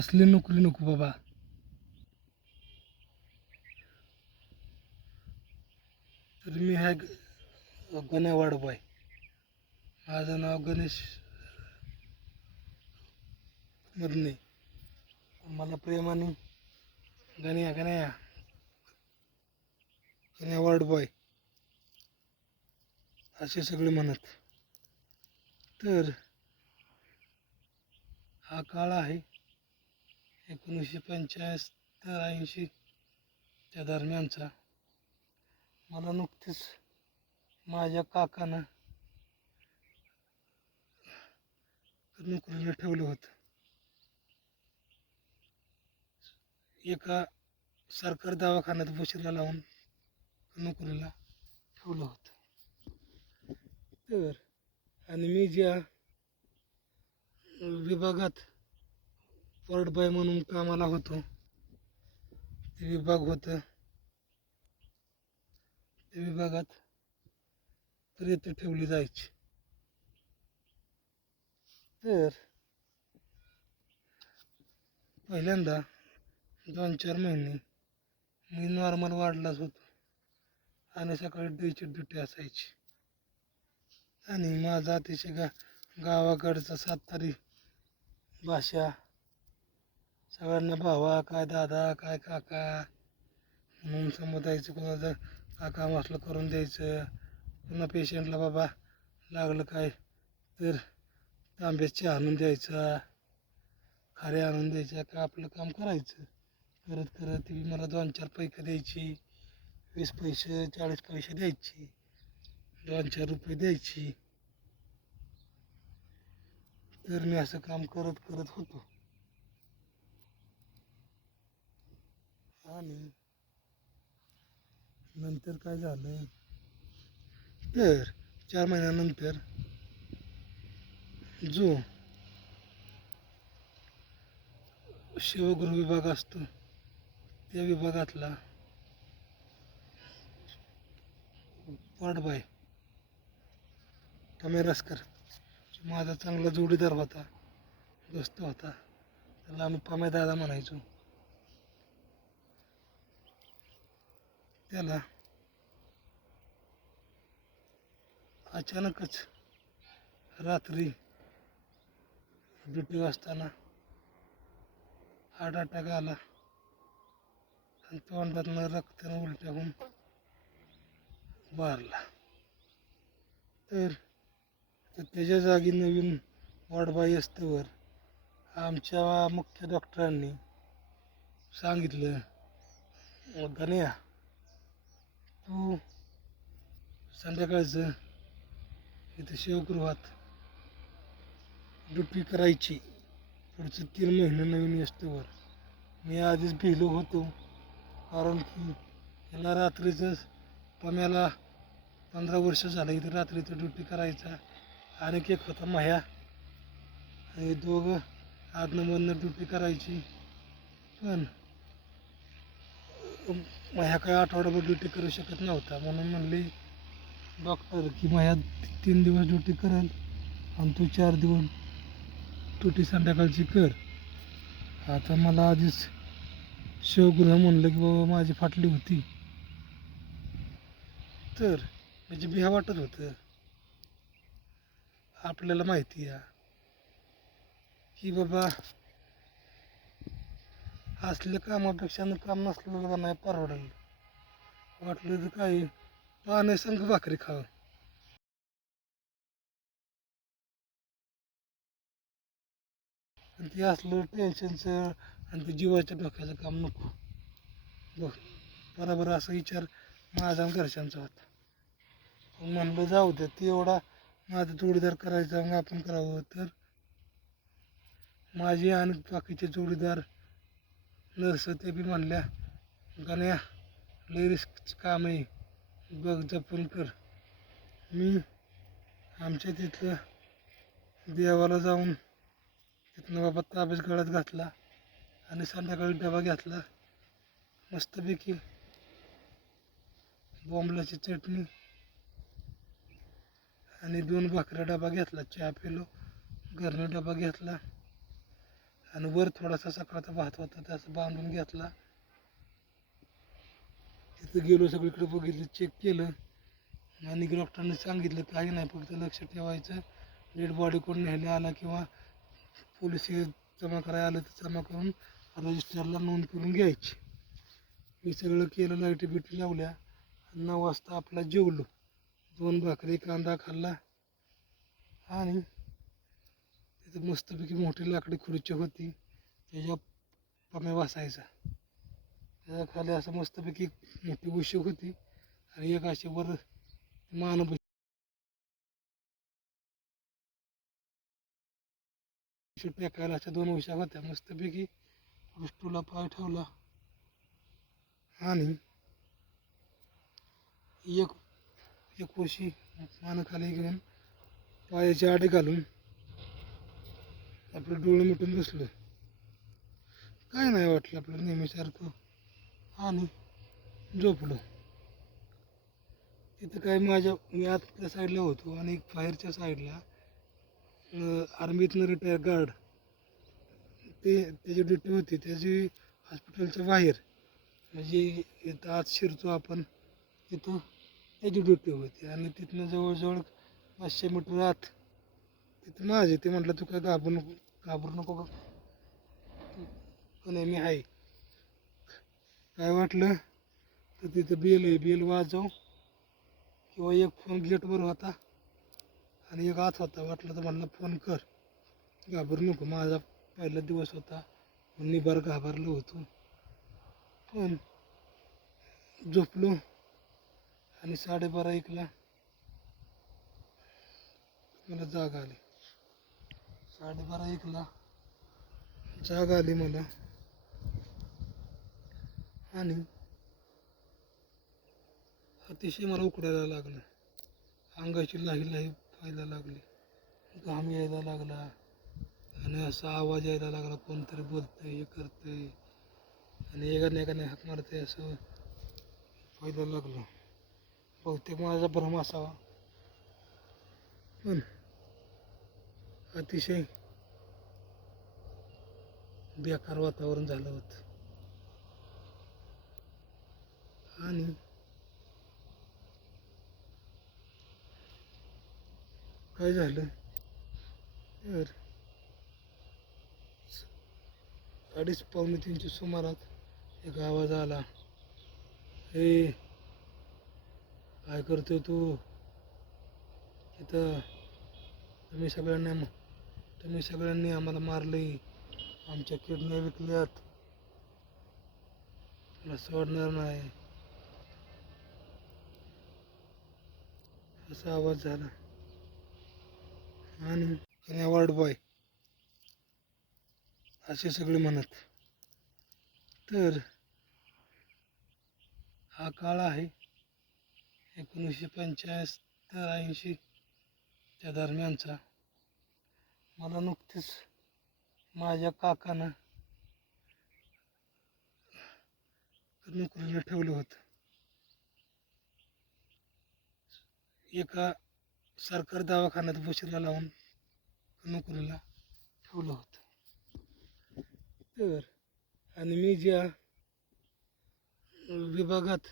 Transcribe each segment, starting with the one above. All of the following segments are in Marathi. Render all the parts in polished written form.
असली नोकरी नको बाबा. तर मी आहे गण्या वाडबाई. माझं नाव गणेश मदने. मला प्रेमाने गण्या गण्या गण्या वाडबाई असे सगळे म्हणत. तर हा काळ आहे 1985 ते 80च्या दरम्यानचा. मला नुकतेच माझ्या काकानं नोकरीला ठेवलं होतं. एका सरकारी दवाखान्यात बशीला लावून नोकरीला ठेवलं होतं. तर आणि मी ज्या विभागात वार्डबाई म्हणून कामाला होतो ते विभाग होतं, त्या विभागात प्रेत ठेवली जायची. तर पहिल्यांदा 2-4 महिने मी नॉर्मल वाढलाच होतो आणि सकाळी डीची ड्युटी असायची. आणि माझा अतिशय गावाकडचा सातारी भाषा, सगळ्यांना भावा, काय दादा, काय काका म्हणून संबोधायचं. कोणाचं काका असलं करून द्यायचं. पुन्हा पेशंटला बाबा लागलं काय तर तांब्यात चहा आणून द्यायचा, खाऱ्या आणून द्यायच्या. का आपलं काम करायचं. करत करत ती मला 2-4 पैसे द्यायची. 20 पैसे 40 पैसे द्यायची, 2-4 रुपये द्यायची. तर मी असं काम करत करत होतो. आणि नंतर काय झालं तर 4 महिन्यानंतर जो शिवगृह विभाग असतो त्या विभागातला वाडबाई कमेरसकर माझा चांगला जोडीदार होता, दोस्त होता. त्याला आम्ही पम्या दादा म्हणायचो. त्याला अचानकच रात्री ड्युटी असताना हार्ट अटॅक आला आणि तोंडातनं रक्त उलट्या होऊन वारला. तर त्याच्या जागी नवीन वाडबाई असल्यावर आमच्या मुख्य डॉक्टरांनी सांगितलं, गण्या तू संध्याकाळचं इथं शिवगृहात ड्युटी करायची पुढचं 3 महिने नवीन असल्यावर. मी आधीच भिलो होतो, कारण की याला रात्रीचं पम्याला 15 वर्ष झालं इथं रात्रीचं ड्युटी करायचा. आणखी एक होता माह्या, आणि दोघं आदनमधनं ड्युटी करायची. पण माह्या काय आठवडाभर ड्युटी करू शकत नव्हता. म्हणून म्हणले डॉक्टर की माह्या 3 दिवस ड्युटी करेल आणि तू 4 दिवस ड्युटी संध्याकाळची कर. आता मला आधीच शिवगृह म्हणलं की बाबा माझी फाटली होती. तर म्हणजे बिहा वाटत होतं. आपल्याला माहिती आहे की बाबा असल्या कामापेक्षा काम नसलेलं का नाही परवडेल. वाटलं तर काही पाण्यासंग भाकरी खावं. आणि ते असलं टेन्शनचं आणि ते जीवाच्या डोक्याचं काम नको. बरोबर असा विचार माझा आणि घरच्यांचा होता. म्हणलं जाऊ द्या, ते एवढा माझा जोडीदार करायचा मग आपण करावं. तर माझे आणि बाकीचे जोडीदार नर्स ते बी म्हणल्या, गण्या लय रिस्कचं काम आहे, बघ जपून कर. मी आमच्या तिथलं देवाला जाऊन तिथनं बाबा ताबेच गळ्यात घातला आणि संध्याकाळी डबा घेतला. मस्तपैकी बोंबलाची चटणी आणि 2 भाकऱ्या डबा घेतला. चहा पिलो, घरनं डबा घेतला आणि वर थोडासा सकाळचा भात होता त्याचा बांधून घेतला. तिथं गेलो, सगळीकडे बघितलं, चेक केलं आणि डॉक्टरांनी सांगितलं काही नाही, फक्त लक्ष ठेवायचं, डेड बॉडी कोण न्यायला आला किंवा पोलीस जमा करायला आलं तर जमा करून रजिस्टरला नोंद करून घ्यायची. मी सगळं केलं, लाईटी बिटी लावल्या. 9 वाजता आपला जेवलो, 2 भाकरी कांदा खाल्ला आणि तिथं मस्तपैकी मोठी लाकडी खुर्ची होती, त्याच्या पम्या बसायचा. त्याच्या खाली असं मस्तपैकी मोठी उशी होती आणि एक अशी वर मान टेकायला अशा 2 उशा होत्या. मस्तपैकी वस्तूला पाय ठेवला आणि एक एक उशी मानाखाली घेऊन पायाची आडी घालून आपलं डोळे मिटून बसलो. काय नाही वाटलं, आपलं नेहमीसारखं, आणि झोपलो. तिथं काय मी आतल्या साईडला होतो आणि बाहेरच्या साईडला आर्मीतनं रिटायर गार्ड, त्याची ड्युटी होती, त्याची हॉस्पिटलच्या बाहेर, म्हणजे इथं आत शिरतो आपण तिथं त्याची ड्युटी होती. आणि तिथनं जवळजवळ 500 मीटर आत तिथं माझे ते म्हटलं तू काय घाबरू नको का नाही, मी आहे. काय वाटलं तर तिथं बेल वाजव, किंवा एक फोन गेटवर होता आणि एक आत होता. वाटलं तर म्हणलं फोन कर, घाबरू नको. माझा पहिला दिवस होता, निबार घाबरलो होतो. पण झोपलो आणि 12:30 मला जाग आली. 12:30 जाग आली मला आणि अतिशय मला उकडायला लागलं, अंगाची लाही व्हायला लागली, घाम यायला लागला आणि असा आवाज यायला लागला, कोणतरी बोलतंय, हे करतंय आणि एकाने हाक मारतंय, असं व्हायला लागलं. बहुतेक माझा भ्रम असावा, पण अतिशय बेकार वातावरण झालं होतं. आणि काय झालं तर 2:30-3च्या सुमारात एक आवाज आला, हे काय करतोय तू इथं? तुम्ही सगळ्यांनी आम्हाला मारलंय, आमच्या किडन्या विकल्यात, मला सोडणार नाही, असा आवाज झाला. आणि वॉर्ड बॉय असे सगळे म्हणत. तर हा काळ आहे 1985 ते 80 त्या दरम्यानचा. मला नुकतेच माझ्या काकानं नोकरीला ठेवलं होतं, एका सरकारी दवाखान्यात वशिला लावून नोकरीला ठेवलं होतं. तर आणि मी ज्या विभागात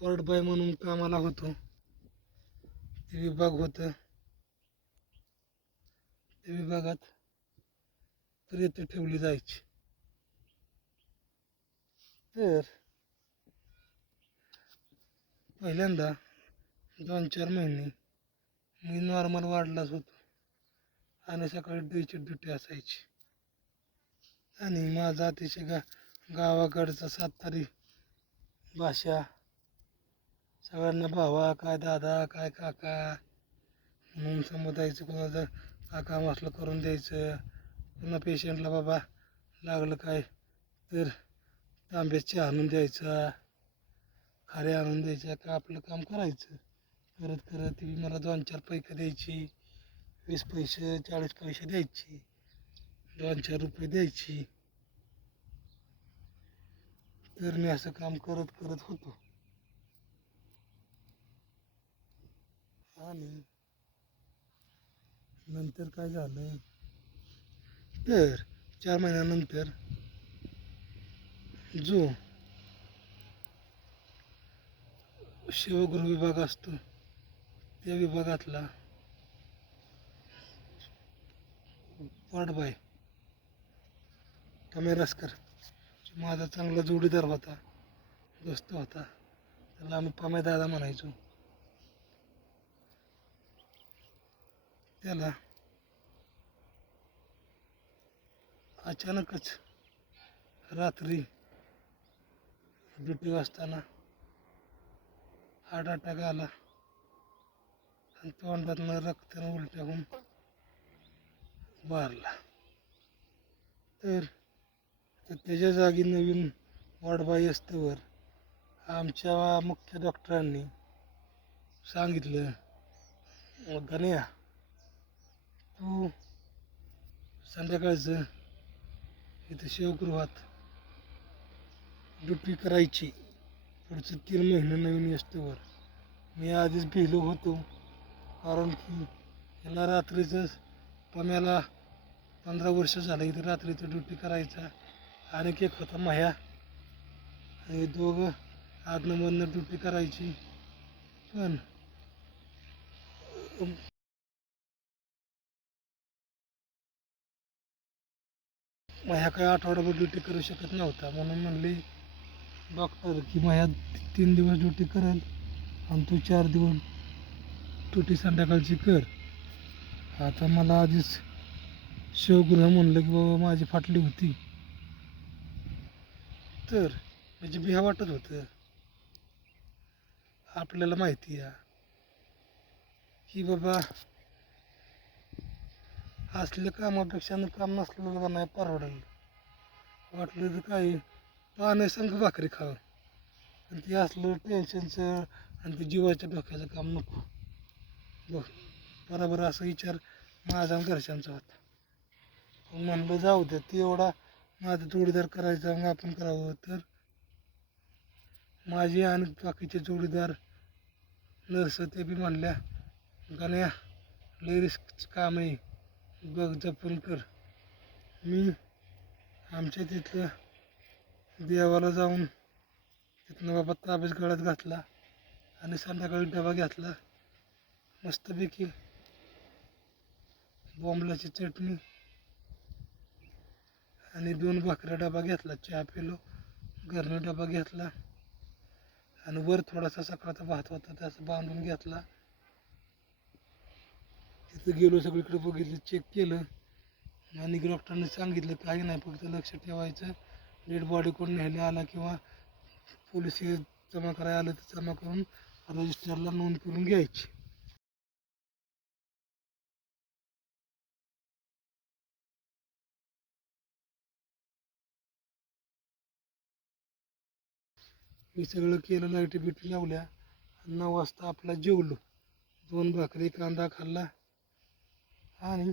वॉर्ड बॉय म्हणून कामाला होतो, ते विभाग होतं, त्या विभागात प्रेत ठेवली जायची. तर पहिल्यांदा 2-4 महिने मी नॉर्मल वाढलाच होतो आणि सकाळी डीची ड्युटी असायची. आणि माझा अतिशय गावाकडचा सातारी भाषा, सगळ्यांना भावा, काय दादा, काय काका म्हणून संबोधायचं. कोणाचं काम असलं करून द्यायचं, पुन्हा पेशंटला बाबा लागलं काय तर तांब्यात चहा आणून द्यायचा, खाऱ्या आणून द्यायच्या, का आपलं काम करायचं. करत करत ती मला 2-4 पैसे द्यायची, 20 पैसे 40 पैसे द्यायची, 2-4 रुपये द्यायची. तर मी असं काम करत करत होतो. आणि नंतर काय झालं तर 4 महिन्यानंतर जो शिवगृह विभाग असतो त्या विभागातला वाटबाय कमे रस्कर माझा चांगला जोडीदार होता, दोस्त होता. त्याला आम्ही पम्या दादा म्हणायचो. त्याला अचानकच रात्री ड्युटी असताना हार्ट अटॅक आला आणि तोंडातनं रक्तानं उलट्या होऊन वारला. तर त्याच्या जागी नवीन वाटबाई असल्यावर आमच्या मुख्य डॉक्टरांनी सांगितलं, गण्या तू संध्याकाळचं इथं शिवगृहात ड्युटी करायची पुढचं 3 महिने नवीन असल्यावर. मी आधीच भिलो होतो, कारण की याला रात्रीचं पम्याला 15 वर्ष झालं इथं रात्रीचं ड्युटी करायचा. आणखी एक होता माह्या, आणि दोघं आदनमधनं ड्युटी करायची. पण माह्या काय आठवडाभर ड्युटी करू शकत नव्हता. म्हणून म्हणले डॉक्टर की माह्या 3 दिवस ड्युटी करेल आणि तू 4 दिवस ड्युटी संध्याकाळची कर. आता मला आधीच शिवगृह म्हणलं की बाबा माझी फाटली होती, तर म्हणजे बिहा वाटत होतं. आपल्याला माहिती आहे की बाबा असल्या कामापेक्षा काम नसलेलं का नाही परवडलं. वाटलं तर काही पाण्यासंग भाकरी खावं, आणि ते असलं टेन्शनचं आणि ते जीवाच्या डोक्याचं काम नको. बरोबर असा विचार माझा आणि घरच्यांचा होता. म्हणलं जाऊ द्या, ती एवढा माझा जोडीदार करायचा मग आपण करावं. तर माझी आणि बाकीचे जोडीदार नर्स ते बी म्हणल्या, गण्या लय रिस्कचं काम आहे, बघ जपून कर. मी आमच्या तिथलं देवाला जाऊन तिथनं बाबा ताबेच गळ्यात घातला आणि संध्याकाळी डबा घेतला. मस्तपैकी बोंबलाची चटणी आणि 2 भाकऱ्या डबा घेतला. चहा पिलो, घरनं डबा घेतला आणि वर थोडासा सकाळचा भात होता त्याचा बांधून घेतला. तिथं गेलो, सगळीकडे बघितलं, चेक केलं आणि डॉक्टरांनी सांगितलं काही नाही, फक्त लक्ष ठेवायचं. डेड बॉडी कोण न्यायला आला किंवा पोलीस जमा करायला आलं तर जमा करून रजिस्टरला नोंद करून घ्यायची. मी सगळं केलं, लाईटी बिटी लावल्या. 9 वाजता आपला जेवलो, 2 भाकरी कांदा खाल्ला आणि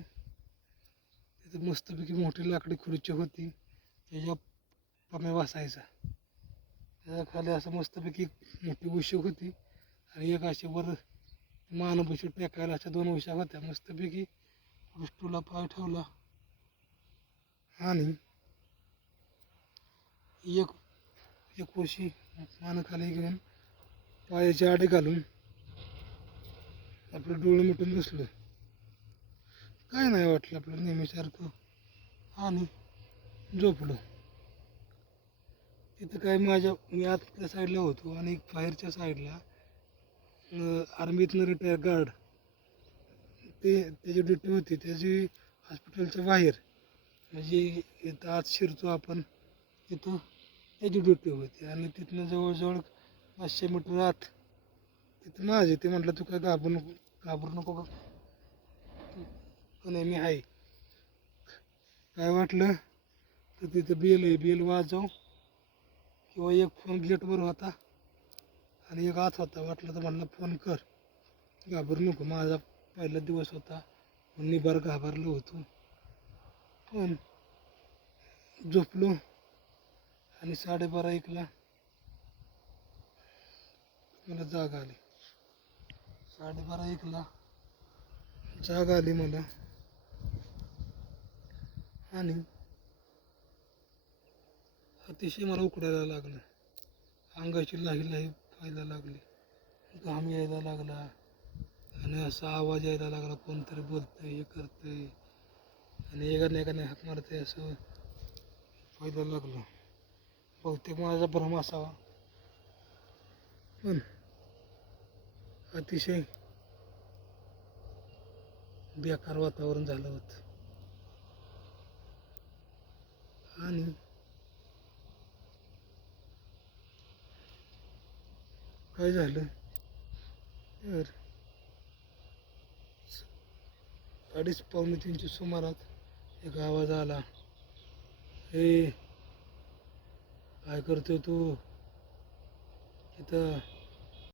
तिथं मस्तपैकी मोठी लाकडी खुर्ची होती, त्याच्या पम्या बसायचा. त्याच्या खाली असं मस्तपैकी मोठी उशी होती आणि एक अशी वर मानबशी टेकायला अशा 2 उशा होत्या. मस्तपैकी उष्टूला पाय ठेवला आणि एक एक उशी मानाखाली घेऊन पायाची आडी घालून आपलं डोळे मिटून बसलो. काय नाही वाटलं, आपलं नेहमीसारखं, आणि झोपलो. तिथं काय मी आतल्या साईडला होतो आणि बाहेरच्या साईडला आर्मीतनं रिटायर गार्ड त्याची ड्युटी होती. त्याची हॉस्पिटलच्या बाहेर, म्हणजे इथं आत शिरतो आपण तिथं त्याची ड्युटी होती. आणि तिथनं जवळजवळ 500 मीटर आत तिथं माझे. ते म्हटलं तू काय घाबरू नको पण मी आहे. काय वाटलं तर तिथं बेल आहे, बेल वाजव, किंवा एक फोन गेटवर होता आणि एक आत होता. वाटलं तर म्हणलं फोन कर, घाबरू नको. माझा पहिला दिवस होता, निबार घाबरलो होतो. पण झोपलो आणि 12:30-1ला मला जाग आली. 12:30-1ला जाग आली मला आणि अतिशय मला उकडायला लागलं. अंगाची लाही लाही व्हायला लागली, घाम यायला लागला आणि असा आवाज यायला लागला, कोणतरी बोलतंय, हे करतंय आणि एकाने हाक मारतंय, असं व्हायला लागलं. बहुतेक माझा भ्रम असावा, पण अतिशय बेकार वातावरण झालं होतं. आणि काय झालं तर 2:30-3च्या सुमारात एक आवाज आला, "हे काय करतोय तू इथं?"